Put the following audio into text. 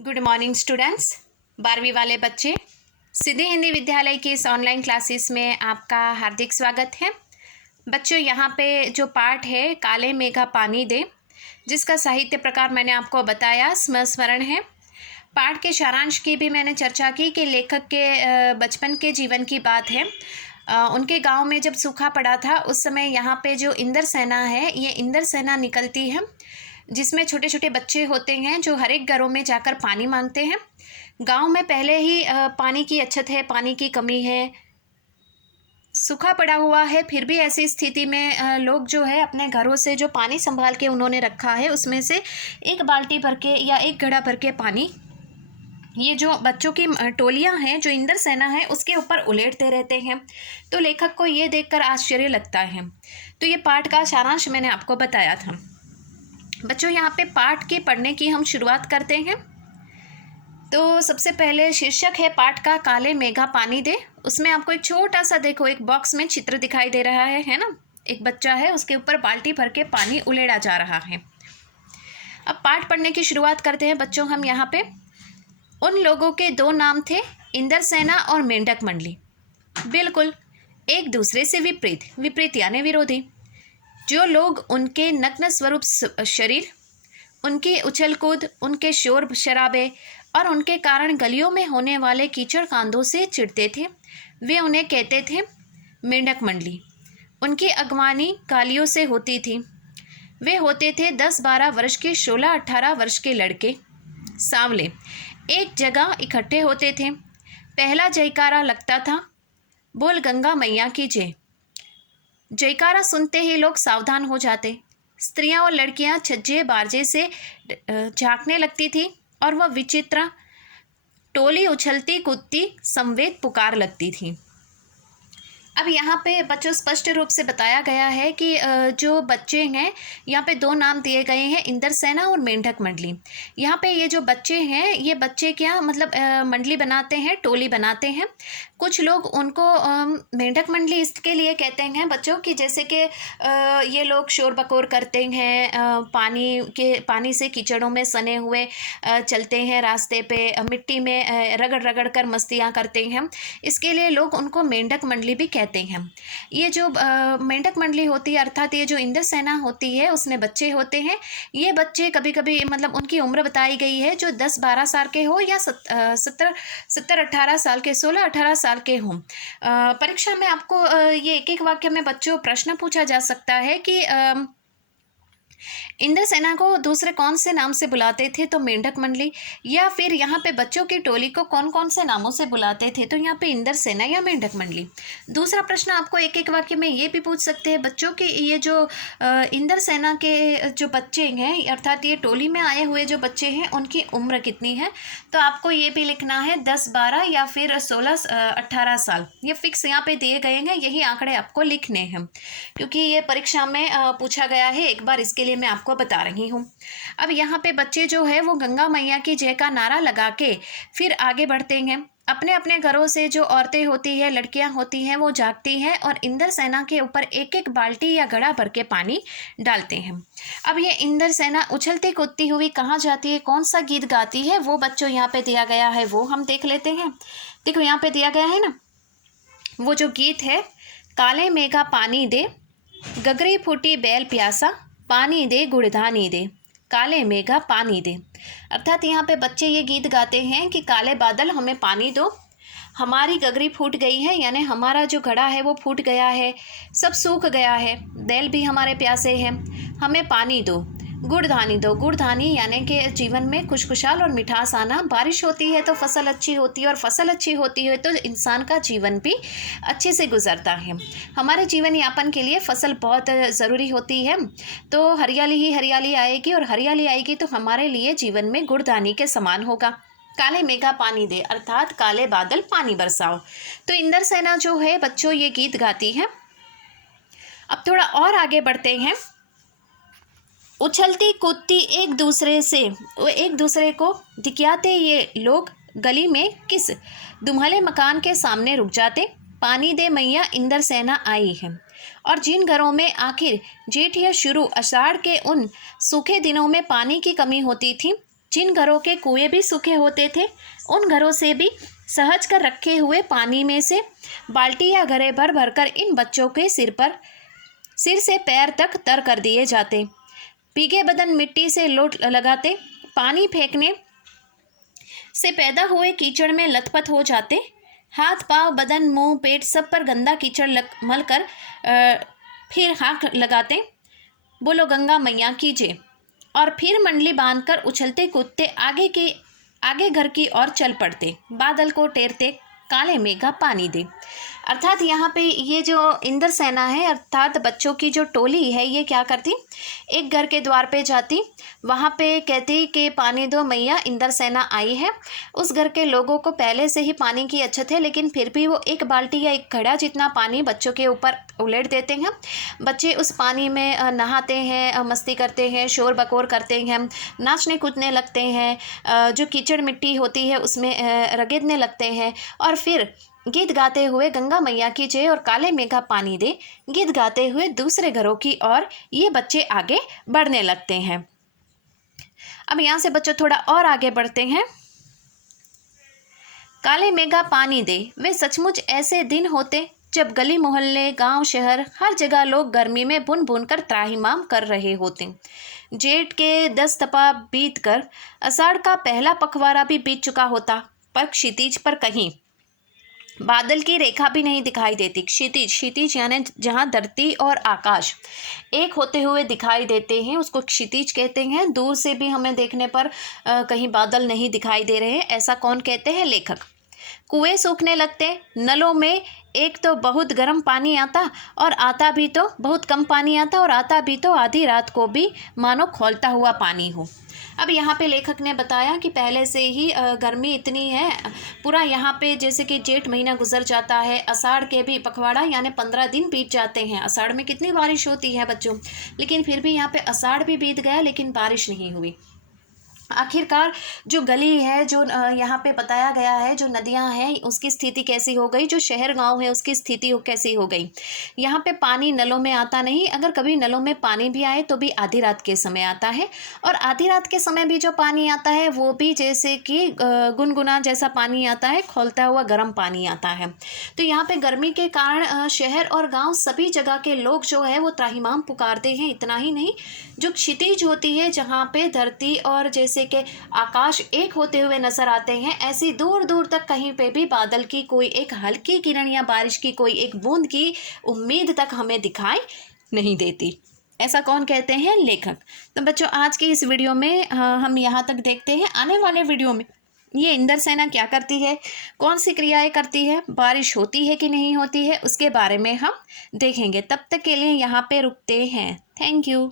Good morning students. 12वीं वाले बच्चे, सिद्धि हिंदी विद्यालय की इस ऑनलाइन क्लासेस में आपका हार्दिक स्वागत है। बच्चों, यहाँ पे जो पाठ है काले मेघा पानी दे, जिसका साहित्य प्रकार मैंने आपको बताया स्मरण है। पाठ के सारांश की भी मैंने चर्चा की कि लेखक के बचपन के जीवन की बात है। उनके गांव में जब सूखा पड़ा था उस समय यहाँ पे जो इंदर सेना है, ये इंदर सेना निकलती है, जिसमें छोटे छोटे बच्चे होते हैं जो हर एक घरों में जाकर पानी मांगते हैं। गांव में पहले ही पानी की अछत है, पानी की कमी है, सूखा पड़ा हुआ है। फिर भी ऐसी स्थिति में लोग जो है अपने घरों से जो पानी संभाल के उन्होंने रखा है उसमें से एक बाल्टी भर के या एक घड़ा भर के पानी ये जो बच्चों की टोलियां हैं, जो इंदर सेना है, उसके ऊपर उलेटते रहते हैं। तो लेखक को ये देखकर आश्चर्य लगता है। तो ये पाठ का सारांश मैंने आपको बताया था। बच्चों, यहाँ पे पाठ के पढ़ने की हम शुरुआत करते हैं। तो सबसे पहले शीर्षक है पाठ का काले मेघा पानी दे। उसमें आपको एक छोटा सा देखो एक बॉक्स में चित्र दिखाई दे रहा है ना। एक बच्चा है, उसके ऊपर बाल्टी भर के पानी उलेड़ा जा रहा है। अब पाठ पढ़ने की शुरुआत करते हैं बच्चों। हम यहाँ पे उन लोगों के दो नाम थे, इंदर सेना और मेंढक मंडली। बिल्कुल एक दूसरे से विपरीत यानी विरोधी। जो लोग उनके नग्न स्वरूप शरीर, उनकी उछल कूद, उनके शोर शराबे और उनके कारण गलियों में होने वाले कीचड़ कांदों से चिढ़ते थे, वे उन्हें कहते थे मेंढक मंडली। उनकी अगवानी गालियों से होती थी। वे होते थे 10-12 वर्ष के, 16-18 वर्ष के लड़के, सांवले, एक जगह इकट्ठे होते थे। पहला जयकारा लगता था, बोल गंगा मैया की जय। जयकारा सुनते ही लोग सावधान हो जाते। स्त्रियां और लड़कियां छज्जे बारजे से झांकने लगती थी और वह विचित्र टोली उछलती कूदती समवेत पुकार लगती थी। अब यहाँ पे बच्चों स्पष्ट रूप से बताया गया है कि जो बच्चे हैं, यहाँ पे दो नाम दिए गए हैं, इंदर सेना और मेंढक मंडली। यहाँ पे ये जो बच्चे हैं, ये बच्चे क्या मतलब मंडली बनाते हैं, टोली बनाते हैं। कुछ लोग उनको मेंढक मंडली इसके लिए कहते हैं बच्चों कि जैसे कि ये लोग शोर बकोर करते हैं, पानी से कीचड़ों में सने हुए चलते हैं, रास्ते पे मिट्टी में रगड़ रगड़ कर मस्तियाँ करते हैं। इसके लिए लोग उनको मेंढक मंडली भी कहते हैं। ये जो मेंढक मंडली होती है, अर्थात ये जो इंदर सेना होती है, उसमें बच्चे होते हैं। ये बच्चे कभी कभी मतलब उनकी उम्र बताई गई है जो 10-12 साल के हो या 17-18 साल के, 16-18 साल के हों। परीक्षा में आपको ये एक एक वाक्य में बच्चों प्रश्न पूछा जा सकता है कि इंदर सेना को दूसरे कौन से नाम से बुलाते थे, तो मेंढक मंडली, या फिर यहाँ पे बच्चों की टोली को कौन कौन से नामों से बुलाते थे, तो यहाँ पे इंदर सेना या मेंढक मंडली। दूसरा प्रश्न आपको एक एक वाक्य में ये भी पूछ सकते हैं बच्चों कि ये जो इंदर सेना के जो बच्चे हैं, अर्थात ये टोली में आए हुए जो बच्चे हैं, उनकी उम्र कितनी है, तो आपको ये भी लिखना है 10-12 या फिर 16-18 साल। ये फिक्स यहाँ पे दिए गए हैं, यही आंकड़े आपको लिखने हैं क्योंकि ये परीक्षा में पूछा गया है। एक बार इसके लिए मैं आपको बता रही हूँ। अब यहाँ पे बच्चे जो है वो गंगा मैया की जय का नारा लगा के फिर आगे बढ़ते हैं। अपने अपने घरों से जो औरतें होती है, लड़कियां होती हैं, वो जागती हैं और इंदर सेना के ऊपर एक एक बाल्टी या घड़ा भर के पानी डालते हैं। अब ये इंदर सेना उछलती कूदती हुई कहाँ जाती है, कौन सा गीत गाती है, वो बच्चों यहाँ पे दिया गया है, वो हम देख लेते हैं। देखो यहाँ पे दिया गया है ना, वो जो गीत है, काले मेघा पानी दे, गगरी फूटी बैल प्यासा, पानी दे गुड़धानी दे, काले मेघा पानी दे। अर्थात यहाँ पे बच्चे ये गीत गाते हैं कि काले बादल हमें पानी दो, हमारी गगरी फूट गई है, यानी हमारा जो घड़ा है वो फूट गया है, सब सूख गया है, बैल भी हमारे प्यासे हैं, हमें पानी दो। गुड़धानी दो, गुड़धानी यानी कि जीवन में खुशखुशाल और मिठास आना। बारिश होती है तो फसल अच्छी होती है और फसल अच्छी होती है तो इंसान का जीवन भी अच्छे से गुजरता है। हमारे जीवन यापन के लिए फसल बहुत ज़रूरी होती है। तो हरियाली ही हरियाली आएगी और हरियाली आएगी तो हमारे लिए जीवन में गुड़धानी के समान होगा। काले मेघा पानी दे अर्थात काले बादल पानी बरसाओ। तो इंदर सेना जो है बच्चों ये गीत गाती है। अब थोड़ा और आगे बढ़ते हैं। उछलती कूदती एक दूसरे को धिक्याते ये लोग गली में किस दुम्हले मकान के सामने रुक जाते। पानी दे मैया इंदर सेना आई है। और जिन घरों में आखिर जेठ या शुरू आषाढ़ के उन सूखे दिनों में पानी की कमी होती थी, जिन घरों के कुएं भी सूखे होते थे उन घरों से भी सहज कर रखे हुए पानी में से बाल्टी या घड़े भर भरकर इन बच्चों के सिर से पैर तक तर कर दिए जाते। भीगे बदन मिट्टी से लोट लगाते, पानी फेंकने से पैदा हुए कीचड़ में लथपथ हो जाते। हाथ पांव बदन मुंह पेट सब पर गंदा कीचड़ मलकर फिर हाथ लगाते, बोलो गंगा मैया की जय, और फिर मंडली बांधकर उछलते कूदते आगे घर की ओर चल पड़ते। बादल को टेरते काले मेघा पानी दे। अर्थात यहाँ पे ये जो इंद्र सेना है, अर्थात बच्चों की जो टोली है, ये क्या करती, एक घर के द्वार पे जाती, वहाँ पे कहती कि पानी दो मैया, इंद्र सेना आई है। उस घर के लोगों को पहले से ही पानी की अछत है, लेकिन फिर भी वो एक बाल्टी या एक घड़ा जितना पानी बच्चों के ऊपर उलेट देते हैं। बच्चे उस पानी में नहाते हैं, मस्ती करते हैं, शोर बकोर करते हैं, नाचने कूदने लगते हैं, जो कीचड़ मिट्टी होती है उसमें रगड़ने लगते हैं, और फिर गीत गाते हुए गंगा मैया की जय और काले मेघा पानी दे गीत गाते हुए दूसरे घरों की ओर ये बच्चे आगे बढ़ने लगते हैं। अब यहाँ से बच्चों थोड़ा और आगे बढ़ते हैं। काले मेघा पानी दे, वे सचमुच ऐसे दिन होते जब गली मोहल्ले गांव शहर हर जगह लोग गर्मी में बुन बुन कर त्राहिमाम कर रहे होते। जेठ के 10 तपा बीत कर आषाढ़ का पहला पखवाड़ा भी बीत चुका होता, पर क्षितिज पर कहीं बादल की रेखा भी नहीं दिखाई देती। क्षितिज यानी जहाँ धरती और आकाश एक होते हुए दिखाई देते हैं, उसको क्षितिज कहते हैं। दूर से भी हमें देखने पर कहीं बादल नहीं दिखाई दे रहे हैं, ऐसा कौन कहते हैं, लेखक। कुएं सूखने लगते, नलों में एक तो बहुत गर्म पानी आता और आता भी तो बहुत कम पानी आता, और आता भी तो आधी रात को भी मानो खौलता हुआ पानी हो। अब यहाँ पे लेखक ने बताया कि पहले से ही गर्मी इतनी है, पूरा यहाँ पे जैसे कि जेठ महीना गुजर जाता है, आषाढ़ के भी पखवाड़ा यानी 15 दिन बीत जाते हैं। आषाढ़ में कितनी बारिश होती है बच्चों, लेकिन फिर भी यहाँ पे आषाढ़ भी बीत गया लेकिन बारिश नहीं हुई। आखिरकार जो गली है, जो यहाँ पे बताया गया है, जो नदियाँ हैं उसकी स्थिति कैसी हो गई, जो शहर गांव है उसकी स्थिति कैसी हो गई। यहाँ पे पानी नलों में आता नहीं, अगर कभी नलों में पानी भी आए तो भी आधी रात के समय आता है, और आधी रात के समय भी जो पानी आता है वो भी जैसे कि गुनगुना जैसा पानी आता है, खौलता हुआ गर्म पानी आता है। तो यहाँ पे गर्मी के कारण शहर और गाँव सभी जगह के लोग जो है वो त्राहिमाम पुकारते हैं। इतना ही नहीं, जो क्षितिज होती है जहाँ पे धरती और जैसे के आकाश एक होते हुए नजर आते हैं, ऐसी दूर दूर तक कहीं पे भी बादल की कोई एक हल्की किरण या बारिश की कोई एक बूंद की उम्मीद तक हमें दिखाई नहीं देती। ऐसा कौन कहते हैं, लेखक। तो बच्चों आज की इस वीडियो में हम यहाँ तक देखते हैं। आने वाले वीडियो में ये इंद्र सेना क्या करती है, कौन सी क्रियाएं करती है, बारिश होती है कि नहीं होती है, उसके बारे में हम देखेंगे। तब तक के लिए यहाँ पे रुकते हैं। Thank you.